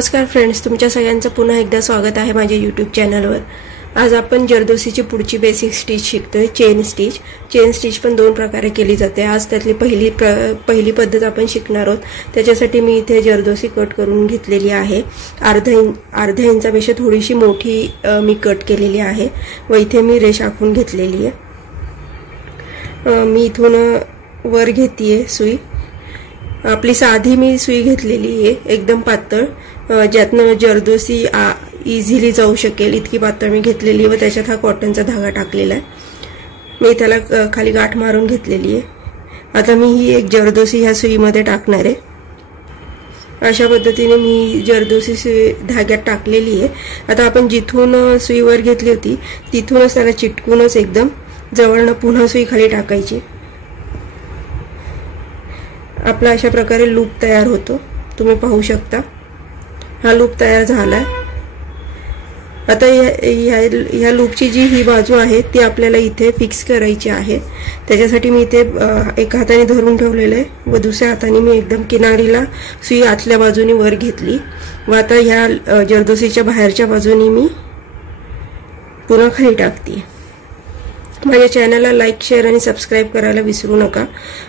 नमस्कार फ्रेंड्स, तुमच्या सगळ्यांचं पुन्हा एकदा स्वागत आहे माझ्या यूट्यूब चॅनलवर। आज आपण जरदोसीची पुढची बेसिक स्टिच शिकतोय, चेन स्टिच। चेन स्टिच पण दोन प्रकारे केली जाते। आज त्यातली पहिली पद्धत आपण शिकणार आहोत। त्याच्यासाठी मी इथे जरदोसी कट करून घेतलेली आहे। अर्धा इंचापेक्षा थोडीशी मोठी मी कट केलेली आहे व इथे मी रेष आखून घेतलेली आहे। मी इथून वर घेतीये सुई। आपली साधी मी सुई घेतलेली आहे, एकदम पातळ, ज्यातनं जरदोसी इझिली जाऊ शकेल इतकी पातळ मी घेतलेली व त्याच्यात हा कॉटनचा धागा टाकलेला आहे। मी त्याला खाली गाठ मारून घेतलेली आहे। आता मी ही एक जरदोसी ह्या सुईमध्ये टाकणार आहे। अशा पद्धतीने मी जरदोसी सुई धाग्यात टाकलेली आहे। आता आपण जिथून सुई वर घेतली होती तिथूनच त्याला चिटकूनच एकदम जवळनं पुन्हा सुई खाली टाकायची। आपला अशा प्रकारे लूप तयार होतो, तुम्ही पाहू शकता। हा लूप तयार झालाय। आता या लूपची जी ही बाजू आहे ती आपल्याला इथे फिक्स करायची आहे। त्याच्यासाठी मी इथे एका हाताने धरून ठेवलेलं आहे व दुसऱ्या हाताने मी एकदम किनारीला सुई आतल्या बाजूने वर घेतली व आता ह्या जरदोसीच्या बाहेरच्या बाजूने मी पुन्हा खाली टाकते। माझ्या चॅनलला लाईक, शेअर आणि सबस्क्राइब करायला विसरू नका।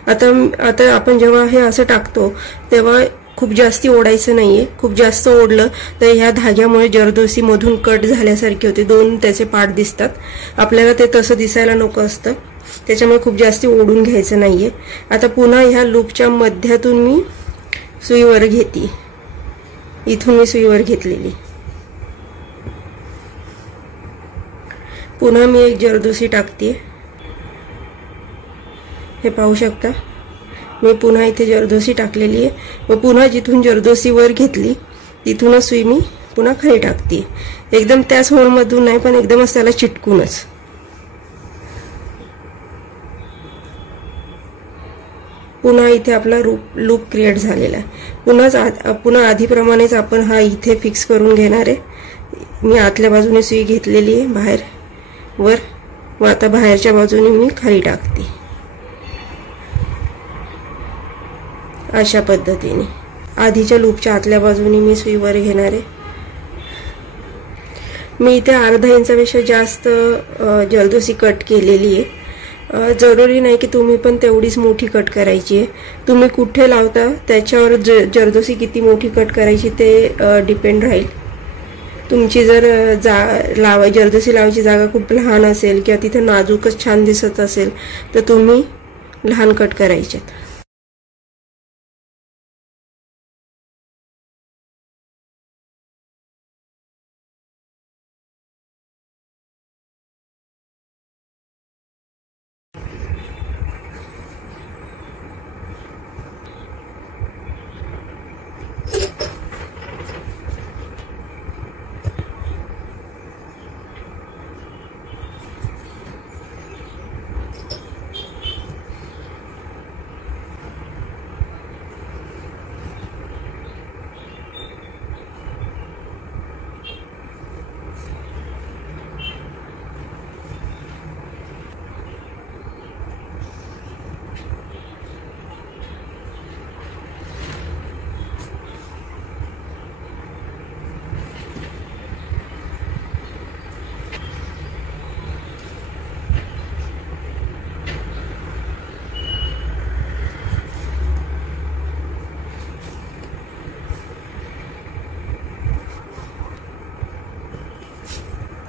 आता आपण जेव्हा हे असं टाकतो तेव्हा खूप जास्ती ओढायचं नाहीये। खूप जास्त ओढलं तर ह्या धाग्यामुळे जरदोसी मधून कट झाल्यासारखे होते, दोन त्याचे पार्ट दिसतात। आपल्याला ते तसं दिसायला नको असतं, त्याच्यामुळे खूप जास्ती ओढून घ्यायचं नाहीये। आता पुन्हा ह्या लूपच्या मध्यातून मी सुईवर घेते। इथून मी सुईवर घेतलेली। पुन्हा मी एक जरदोसी टाकते। हे पाहू शकता, मी पुन्हा इथे जरदोसी टाकलेली आहे व पुन्हा जिथून जरदोसी वर घेतली तिथूनच सुई मी पुन्हा खाली टाकते। एकदम त्याच होलमधून नाही, पण एकदमच त्याला चिटकूनच। पुन्हा इथे आपला लूप क्रिएट झालेला आहे। पुन्हा आधीप्रमाणेच आपण हा इथे फिक्स करून घेणार आहे। मी आतल्या बाजूने सुई घेतलेली आहे बाहेर वर व आता बाहेरच्या बाजूने मी खाली टाकते। अशा पद्धतीने आधीच्या लूपच्या आतल्या बाजूने मी सुई वर घेणार आहे। मी इथे अर्धा इंचापेक्षा जास्त जरदोसी कट केलेली आहे। जरुरी नाही की तुम्ही पण तेवढीच मोठी कट करायची आहे। तुम्ही कुठे लावता त्याच्यावर जरदोसी किती मोठी कट करायची ते डिपेंड राहील। तुमची जर जरदोसी लावायची जागा खूप लहान असेल किंवा तिथे नाजूकच छान दिसत असेल तर तुम्ही लहान कट करायचे।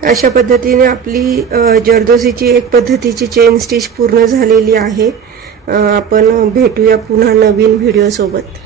अशा पद्धतीने आपली जरदोसीची एक पद्धतीची चेन स्टिच पूर्ण झालेली आहे। आपण भेटूया पुन्हा नवीन व्हिडिओ सोबत।